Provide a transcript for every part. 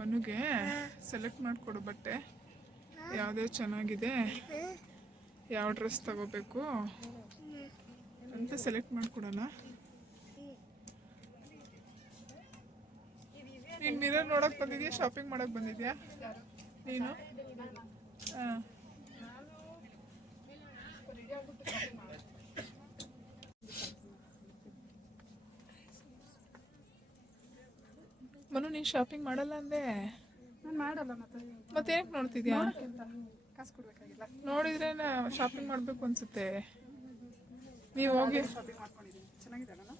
ಮನುಗೆ select ಮಾಡಿಕೊಡು ಬಟ್ಟೆ. ಯಾವುದೇ ಚೆನ್ನಾಗಿದೆ. ಯಾವ ಡ್ರೆಸ್ ತಗೋಬೇಕು ಅಂತ ಸೆಲೆಕ್ಟ್ ಮಾಡಿಕೊಡೋಣ. ನೀನು ಮಿರರ್ ನೋಡೋಕೆ ಬಂದಿದ್ಯಾ? ಶಾಪಿಂಗ್ ಮಾಡಕ್ ಬಂದಿದ್ಯಾ? ನೀನು? ಹಾಂ. ಮನು ನೀನು ಶಾಪಿಂಗ್ ಮಾಡಲ್ಲ ಅಂದೆ? ನಾನು ಮಾಡಲ್ಲ ಮತ್ತೆ. ಮತ್ತೆ ಏನಕ್ಕೆ ನೋಡ್ತಿದ್ಯಾ? ಕಾಸು ಕೊಡ್ಬೇಕಾಗಿಲ್ಲ. ನೋಡಿದ್ರೆ ಶಾಪಿಂಗ್ ಮಾಡಬೇಕು ಅನ್ಸುತ್ತೆ. ನೀವು ಹೋಗಿ ಶಾಪಿಂಗ್ ಮಾಡ್ಕೊಂಡಿದ್ದೀನಿ. ಚೆನ್ನಾಗಿದೆ ನಾನು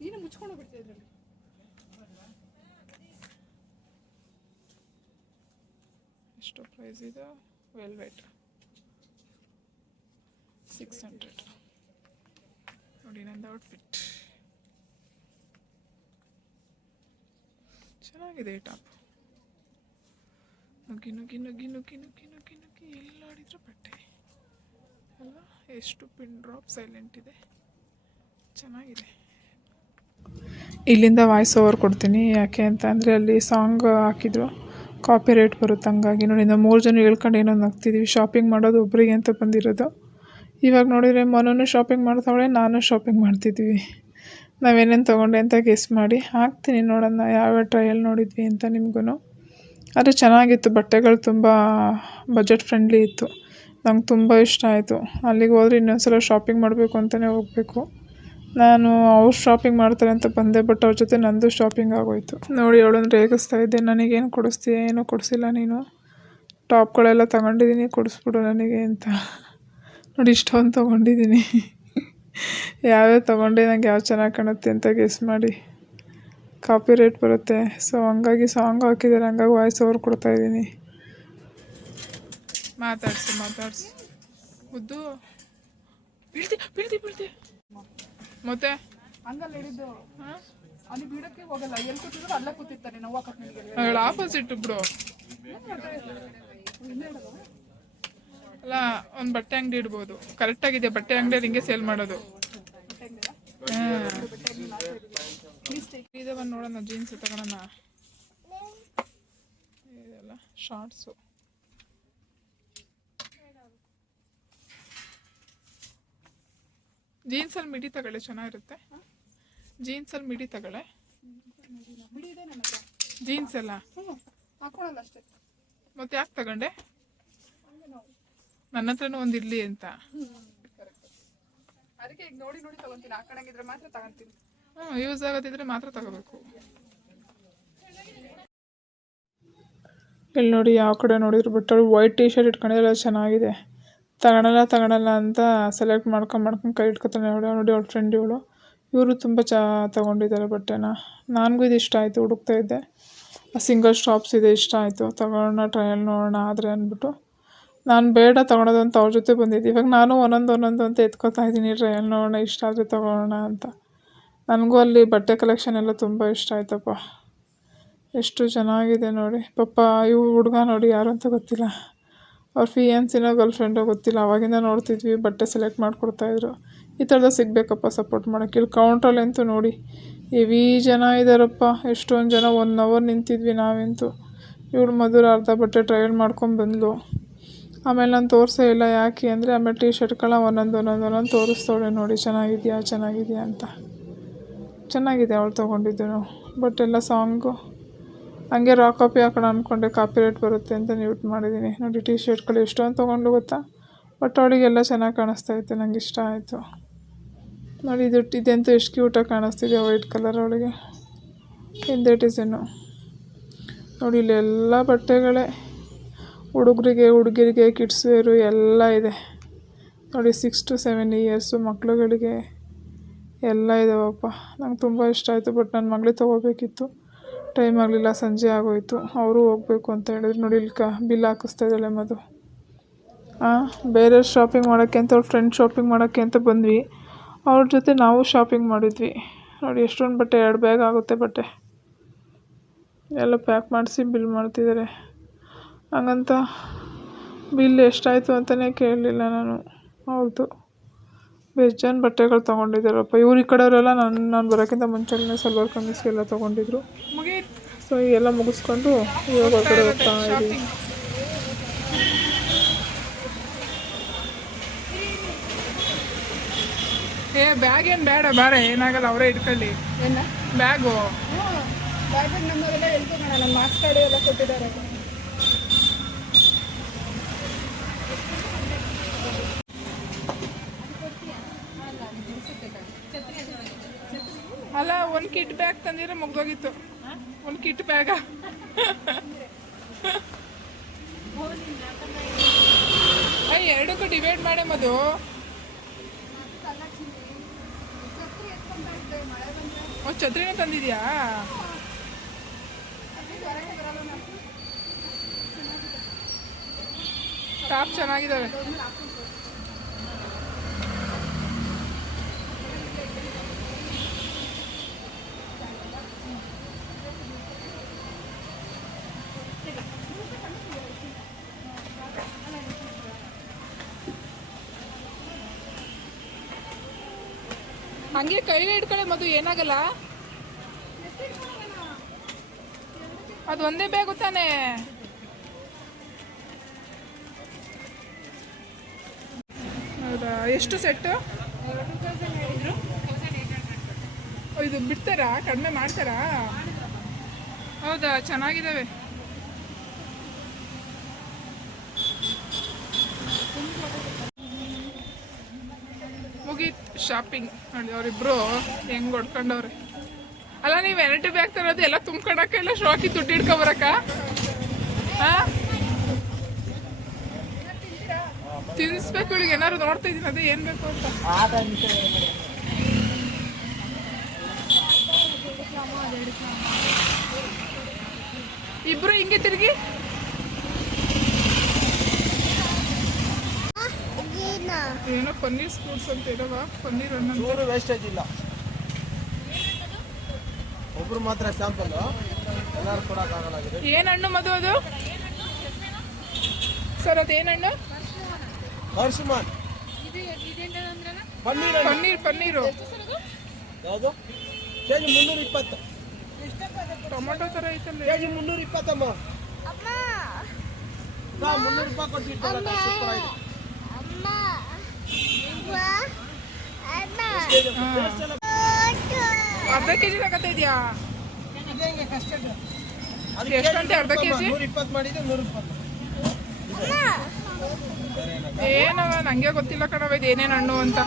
ನೀನು ಮುಚ್ಕೊಂಡು ಬಿಡ್ತೀಯ ಇದರಲ್ಲಿ? ಎಷ್ಟು ಪ್ರೈಸ್ ಇದೆ. ವೆಲ್ವೆಟ್ ಸಿಕ್ಸ್ ಹಂಡ್ರೆಡ್ ನೋಡಿ ಔಟ್ಫಿಟ್ ಚೆನ್ನಾಗಿದೆ ಈ ಟಾಪ್ ನುಗ್ಗಿ ನುಗ್ಗಿ ನುಗ್ಗಿ ನುಗ್ಗಿ ನುಗ್ಗಿ ನುಗ್ಗಿ ನುಗ್ಗಿ ಎಲ್ಲಾಡಿದ್ರು ಬಟ್ಟೆ. ಅಲ್ವಾ? ಎಷ್ಟು ಪಿನ್ ಡ್ರಾಪ್ ಸೈಲೆಂಟ್ ಇದೆ. ಚೆನ್ನಾಗಿದೆ. ಇಲ್ಲಿಂದ ವಾಯ್ಸ್ ಓವರ್ ಕೊಡ್ತೀನಿ. ಯಾಕೆ ಅಂತ ಅಂದರೆ ಅಲ್ಲಿ ಸಾಂಗ್ ಹಾಕಿದ್ರು. ಕಾಪಿ ರೇಟ್ ಬರುತ್ತೆ ಹಂಗಾಗಿ ನೋಡಿ ನಾವು ಮೂರು ಜನ ಹೇಳ್ಕೊಂಡು ಏನೋ ನಗ್ತಿದ್ದೀವಿ ಶಾಪಿಂಗ್ ಮಾಡೋದು ಒಬ್ಬರಿಗೆ ಅಂತ ಬಂದಿರೋದು. ಇವಾಗ ನೋಡಿದರೆ ಮನೂ ಶಾಪಿಂಗ್ ಮಾಡ್ತಾವಳೆ, ನಾನು ಶಾಪಿಂಗ್ ಮಾಡ್ತಿದ್ವಿ. ನಾವೇನೇನು ತೊಗೊಂಡೆ ಅಂತ ಗೆಸ್ ಮಾಡಿ, ಹಾಕ್ತೀನಿ ನೋಡೋಣ ಯಾವ್ಯಾವ ಟ್ರಯಲ್ ನೋಡಿದ್ವಿ ಅಂತ ನಿಮಗೂ ಅದು ಚೆನ್ನಾಗಿತ್ತು, ಬಟ್ಟೆಗಳು ತುಂಬ ಬಜೆಟ್ ಫ್ರೆಂಡ್ಲಿ ಇತ್ತು. ನಂಗೆ ತುಂಬ ಇಷ್ಟ ಆಯಿತು. ಅಲ್ಲಿಗೆ ಹೋದ್ರೆ ಇನ್ನೊಂದ್ಸಲ ಶಾಪಿಂಗ್ ಮಾಡಬೇಕು ಅಂತಲೇ ಹೋಗಬೇಕು. ನಾನು ಅವ್ರು ಶಾಪಿಂಗ್ ಮಾಡ್ತಾರೆ ಅಂತ ಬಂದೆ ಬಟ್ ಅವ್ರ ಜೊತೆ ನಂದು ಶಾಪಿಂಗ್ ಆಗೋಯ್ತು. ನೋಡಿ ಅವಳನ್ನು ರೇಗಿಸ್ತಾ ಇದ್ದೆ. ನನಗೇನು ಕೊಡಿಸ್ತೀಯ, ಏನೂ ಕೊಡಿಸಿಲ್ಲ ನೀನು. ಟಾಪ್ಗಳೆಲ್ಲ ತಗೊಂಡಿದ್ದೀನಿ ಕೊಡಿಸ್ಬಿಡು ನನಗೆ ಅಂತ. ನೋಡಿ ಇಷ್ಟೊಂದು ತೊಗೊಂಡಿದ್ದೀನಿ. ಯಾವ್ಯಾವ ತೊಗೊಂಡೆ ನಂಗೆ ಯಾವ ಚೆನ್ನಾಗಿ ಕಾಣುತ್ತೆ ಅಂತ ಗೆಸ್ ಮಾಡಿ. ಕಾಪಿ ರೇಟ್ ಬರುತ್ತೆ. ಸೊ ಹಂಗಾಗಿ ಸಾಂಗ್ ಹಾಕಿದ್ದಾರೆ ಹಂಗಾಗಿ ವಾಯ್ಸ್ ಓವರ್ ಕೊಡ್ತಾ ಇದ್ದೀನಿ. ಮಾತಾಡ್ಸಿ ಮಾತಾಡ್ಸಿ. ಮುದ್ದು. ಬೀಳ್ತಿ ಬೀಳ್ತಿ ಬೀಳ್ತಿ. ಮತ್ತೆ? ಹಂಗಲ್ಲ ಹೇಳಿದ್ದು. ಹಾಂ? ಅಲ್ಲಿ ಬೀಡಕ್ಕೆ ಹೋಗಲ್ಲ. ಎಲ್ಲಿ ಕೂತಿದ್ರು ಅಲ್ಲೇ ಕೂತಿರ್ತಾರೆ ನೋವು ಆಪೋಸಿಟ್ ಬಿಡು ಅಲ್ಲ ಒಂದು ಬಟ್ಟೆ ಅಂಗಡಿ ಇಡ್ಬೋದು. ಕರೆಕ್ಟಾಗಿದೆ ಬಟ್ಟೆ ಅಂಗಡಿಯಲ್ಲಿ ಹಿಂಗೆ ಸೇಲ್ ಮಾಡೋದು. ಇದೆ ಒಂದು ನೋಡೋಣ ಜೀನ್ಸ್ ತಗೊಳೋಣ. ಇದೆಲ್ಲ ಶಾರ್ಟ್ಸು ಜೀನ್ಸಲ್ಲಿ ಮಿಡಿ ತಗೊಳ್ಳಿ ಚೆನ್ನಾಗಿರುತ್ತೆ. ಜೀನ್ಸಲ್ಲಿ ಮಿಡಿ ತಗೊಳ್ಳೆ. ಜೀನ್ಸ್ ಎಲ್ಲ? ಮತ್ತೆ ಯಾಕೆ ತಗೊಂಡೆ? ನನ್ನ ಹತ್ರನೂ ಒಂದು ಇರ್ಲಿ ಅಂತ. ಅದಕ್ಕೆ ಈಗ ನೋಡಿ ನೋಡಿ ತಗೊಂತೀನಿ. ಹಾಕೊಂಡಂಗಿದ್ರೆ ಮಾತ್ರ ತಗೊಂತೀನಿ. ಹ್ಞೂ ಯೂಸ್ ಆಗೋದಿದ್ರೆ ಮಾತ್ರ ತಗೋಬೇಕು. ಇಲ್ಲಿ ನೋಡಿ ಯಾವ ಕಡೆ ನೋಡಿದ್ರು ಬಟ್ ಅವಳು ವೈಟ್ ಟೀ ಶರ್ಟ್ ಇಟ್ಕೊಂಡಿದ್ರೆ ಚೆನ್ನಾಗಿದೆ. ತಗೊಳಲ್ಲ ತಗೊಳಲ್ಲ ಅಂತ ಸೆಲೆಕ್ಟ್ ಮಾಡ್ಕೊಂಡು ಮಾಡ್ಕೊಂಡು ಕೈ ಇಟ್ಕೊತಾನೆ ಅವಳು ನೋಡಿ ಅವಳ ಫ್ರೆಂಡ್ ಇವಳು. ಇವರು ತುಂಬ ಚಾ ತೊಗೊಂಡಿದ್ದಾರೆ ಬಟ್ಟೆನ. ನನಗೂ ಇದು ಇಷ್ಟ ಆಯಿತು ಹುಡುಕ್ತಾ ಇದ್ದೆ. ಸಿಂಗಲ್ ಸ್ಟಾಪ್ಸ್ ಇದೆ ಇಷ್ಟ ಆಯಿತು. ತಗೊಳ್ಳೋಣ ಟ್ರಯಲ್ ನೋಡೋಣ ಆದರೆ ಅಂದ್ಬಿಟ್ಟು. ನಾನು ಬೇಡ ತೊಗೊಳೋದು ಅಂತ ಅವ್ರ ಜೊತೆ ಬಂದಿದ್ದೆ. ಇವಾಗ ನಾನು ಒಂದೊಂದು ಒಂದೊಂದು ಅಂತ ಎತ್ಕೊತಾ ಇದ್ದೀನಿ. ಟ್ರಯಲ್ ನೋಡೋಣ, ಇಷ್ಟ ಆದರೆ ತೊಗೊಳೋಣ ಅಂತ. ನನಗೂ ಅಲ್ಲಿ ಬಟ್ಟೆ ಕಲೆಕ್ಷನ್ ಎಲ್ಲ ತುಂಬ ಇಷ್ಟ ಆಯ್ತಪ್ಪ. ಎಷ್ಟು ಚೆನ್ನಾಗಿದೆ ನೋಡಿ. ಪಾಪ ಇವು ಹುಡುಗ ನೋಡಿ ಯಾರು ಅಂತ ಗೊತ್ತಿಲ್ಲ. ಅವ್ರ ಫಿಯನ್ಸಿನೋ ಗರ್ಲ್ ಫ್ರೆಂಡೋ ಗೊತ್ತಿಲ್ಲ. ಅವಾಗಿಂದ ನೋಡ್ತಿದ್ವಿ, ಬಟ್ಟೆ ಸೆಲೆಕ್ಟ್ ಮಾಡಿಕೊಡ್ತಾಯಿದ್ರು ಈ ಥರದ ಸಿಗಬೇಕಪ್ಪ ಸಪೋರ್ಟ್ ಮಾಡೋಕ್ಕೆ ಇಲ್ಲಿ ಕೌಂಟ್ರಲ್ಲಂತೂ ನೋಡಿ, ಹೆವಿ ಜನ ಇದ್ದಾರಪ್ಪ ಎಷ್ಟೊಂದು ಜನ ಒನ್ ಅವರ್ ನಿಂತಿದ್ವಿ ನಾವಂತೂ. ಇವಳು ಮಧುರ ಅರ್ಧ ಬಟ್ಟೆ ಟ್ರಯಲ್ ಮಾಡ್ಕೊಂಡು ಬಂದ್ಲು. ಆಮೇಲೆ ನಾನು ತೋರಿಸೇ ಇಲ್ಲ ಯಾಕೆ ಅಂದರೆ ಆಮೇಲೆ ಟೀ ಶರ್ಟ್ಗಳ ಒಂದೊಂದು ಒಂದೊಂದು ಒಂದೊಂದು ತೋರಿಸ್ತವಳೆ ನೋಡಿ, ಚೆನ್ನಾಗಿದೆಯಾ ಚೆನ್ನಾಗಿದೆಯಾ ಅಂತ. ಚೆನ್ನಾಗಿದೆ ಅವಳು ತೊಗೊಂಡಿದ್ದು. ಬಟ್ ಎಲ್ಲ ಸಾಂಗು ಹಂಗೆ ರಾ ಕಾಪಿ ಹಾಕೋಣ ಅಂದ್ಕೊಂಡೆ ಕಾಪಿ ರೇಟ್ ಬರುತ್ತೆ ಅಂತ ಮ್ಯೂಟ್ ಮಾಡಿದ್ದೀನಿ. ನೋಡಿ ಟಿ ಶರ್ಟ್ಗಳು ಎಷ್ಟೊಂದು ತೊಗೊಂಡು ಗೊತ್ತಾ? ಬಟ್ ಅವಳಿಗೆಲ್ಲ ಚೆನ್ನಾಗಿ ಕಾಣಿಸ್ತಾ ಇತ್ತು, ನಂಗೆ ಇಷ್ಟ ಆಯಿತು. ನೋಡಿ, ಇದು ಅಂತ ಎಷ್ಟು ಕ್ಯೂಟಾಗಿ ಕಾಣಿಸ್ತಿದೆ ವೈಟ್ ಕಲರ್ ಅವಳಿಗೆ. ಹಿಂದೆ ಡಿಸೈನು ನೋಡಿ, ಇಲ್ಲೆಲ್ಲ ಬಟ್ಟೆಗಳೇ. ಹುಡುಗರಿಗೆ, ಹುಡುಗಿರಿಗೆ ಕಿಡ್ಸ್ ವೇರು ಎಲ್ಲ ಇದೆ. ನೋಡಿ ಸಿಕ್ಸ್ ಟು ಸೆವೆನ್ ಇಯರ್ಸು ಮಕ್ಳುಗಳಿಗೆ ಎಲ್ಲ ಇದಾವಪ್ಪ. ನಂಗೆ ತುಂಬ ಇಷ್ಟ ಆಯಿತು ಬಟ್ ನನ್ನ ಮಗಳಿಗೆ ತೊಗೋಬೇಕಿತ್ತು. ಟೈಮ್ ಆಗಲಿಲ್ಲ, ಸಂಜೆ ಆಗೋಯಿತು. ಅವರು ಹೋಗಬೇಕು ಅಂತ ಹೇಳಿದ್ರು. ನೋಡಿ ಇಲ್ಲಿ ಕ ಬಿಲ್ ಹಾಕಿಸ್ತಾ ಇದ್ದಾಳೆ ಮದು ಹಾಂ ಬೇರೆ ಶಾಪಿಂಗ್ ಮಾಡೋಕ್ಕೆ ಅಂತ ಅವ್ರ ಫ್ರೆಂಡ್ ಶಾಪಿಂಗ್ ಮಾಡೋಕ್ಕೆ ಅಂತ ಬಂದ್ವಿ. ಅವ್ರ ಜೊತೆ ನಾವು ಶಾಪಿಂಗ್ ಮಾಡಿದ್ವಿ. ನೋಡಿ, ಎಷ್ಟೊಂದು ಬಟ್ಟೆ, ಎರಡು ಬ್ಯಾಗ್ ಆಗುತ್ತೆ ಬಟ್ಟೆ. ಎಲ್ಲ ಪ್ಯಾಕ್ ಮಾಡಿಸಿ ಬಿಲ್ ಮಾಡ್ತಿದ್ದಾರೆ. ಹಂಗಂತ ಬಿಲ್ ಎಷ್ಟಾಯಿತು ಅಂತಲೇ ಕೇಳಲಿಲ್ಲ ನಾನು. ಹೌದು. ಬೇಜಾನ್ ಬಟ್ಟೆಗಳು ತೊಗೊಂಡಿದ್ದಾರಪ್ಪ. ಇವ್ರು ಈ ಕಡೆಯವರೆಲ್ಲ ನಾನು ನಾನು ಬರೋಕ್ಕಿಂತ ಮುಂಚೆನೇ ಸಲ್ವಾರ್ ಕಮೀಸ್ ಎಲ್ಲ ತೊಗೊಂಡಿದ್ರು. ಸೊ ಎಲ್ಲ ಮುಗಿಸ್ಕೊಂಡು ಇವಾಗ ಹೊರಗಡೆ ಹೋಗ್ತಾ ಇದ್ದೀವಿ. ಶಾಪಿಂಗ್ ಏ ಬ್ಯಾಗ್ ಏನು ಬೇಡ ಬೇಡ ಏನಾಗಲ್ಲ ಅವರೇ ಇಟ್ಕೊಳ್ಳಿ. ಏನ? ಬ್ಯಾಗು. ಬ್ಯಾಗ್ ನಮ್ಮವರೆಲ್ಲ ಹೇಳ್ಕೊಳೋಣ ನಮ್ಮ ಮಾರ್ಕ್ಸ್ ಕಾರ್ಡ್ ಎಲ್ಲ ಕೊಟ್ಟಿದ್ದಾರೆ ಅಲ್ಲ ಒಂದು ಕಿಟ್ ಬ್ಯಾಗ್ ತಂದಿದ್ರೆ ಮುಗ್ದೋಗಿತ್ತು. ಒಂದು ಕಿಟ್ ಬ್ಯಾಗ ಅಯ್ಯ ಎರಡಕ್ಕೂ ಡಿವೈಡ್ ಮಾಡಮ್ ಅದು ಒಂದು ಛತ್ರಿನೂ ತಂದಿದ್ಯಾ? ಟಾಪ್ ಚೆನ್ನಾಗಿದ್ದಾವೆ ಹಂಗೆ ಕೈಗೆ ಇಟ್ಕೊಳ್ಳಿ ಮದು ಏನಾಗಲ್ಲ. ಅದು ಒಂದೇ ಬೇಗ ತಾನೆ ಹೌದಾ? ಎಷ್ಟು ಸೆಟ್ಟು? ಇದು ಬಿಡ್ತಾರಾ? ಕಡಿಮೆ ಮಾಡ್ತಾರಾ? ಹೌದಾ? ಚೆನ್ನಾಗಿದ್ದಾವೆ ಮುಗೀತ್ ಶಾಪಿಂಗ್ ನೋಡಿ, ಅವರಿಬ್ರು ಹೆಂಗ್ ಹೊಡ್ಕೊಂಡವ್ರೆ. ಅಲ್ಲ, ನೀವು ವೆರೈಟಿ ಬ್ಯಾಗ್ ತರೋದು ಎಲ್ಲ ತುಂಬ್ಕೊಳಕ್ಕೆ ಎಲ್ಲ ಶಾಕಿ ದುಡ್ಡು ಹಿಡ್ಕೊಬರಕ್ಕ ಹಾ? ತಿನ್ಸ್ಬೇಕು, ಇವಳಿಗೆ ಏನಾದ್ರು ನೋಡ್ತಾ ಇದೀನಿ, ಅದೇ ಏನ್ ಬೇಕು ಅಂತ. ಇಬ್ರು ಹಿಂಗೆ ತಿರುಗಿ? ಏನೋ ಪನ್ನೀರ್ ಸ್ಪೂಟ್ಸ್ ಅಂತ ಇದಾವ ಪನ್ನೀರ್ ಅನ್ನೋದು ನೂರು ವೇಸ್ಟೇಜ್ ಇಲ್ಲ. ಒಬ್ರು ಮಾತ್ರ ಸ್ಯಾಂಪಲ್ ಎಲ್ಲರೂ ಕೊಡೋಕ್ಕಾಗಲ್ಲ ಏನು ಏನ್ ಹಣ್ಣು ಮದು ಅದು? ಸರ್ ಅದೇನ್ ಹಣ್ಣು? ಹರ್ಷಮಾನ್ ಪನ್ನೀರ್. ಪನ್ನೀರ್ ಪನ್ನೀರು. ಯಾವುದು? ಕೆ ಜಿ ಮುನ್ನೂರ ಇಪ್ಪತ್ತು. ಟೊಮೊಟೊ ತರ ಐತಲ್ಲ. ಕೆ ಜಿ ಮುನ್ನೂರ ಇಪ್ಪತ್ತಮ್ಮ ಮುನ್ನೂರು ರೂಪಾಯಿ ಕೊಟ್ಟಿರ್ತಾರಲ್ಲ ಸೂಪರ್ ಆಗಿದೆ. ಟೇಸ್ಟ್ ಕೆ ಜಿ ತಗತಾ ಇದೆಯಾ? ಎಷ್ಟು ಎಷ್ಟಂತೆ ಅರ್ಧ ಕೆ ಜಿ ಏನವ? ನಂಗೆ ಗೊತ್ತಿಲ್ಲ ಕಣವ ಇದು ಏನೇನು ಹಣ್ಣು ಅಂತ.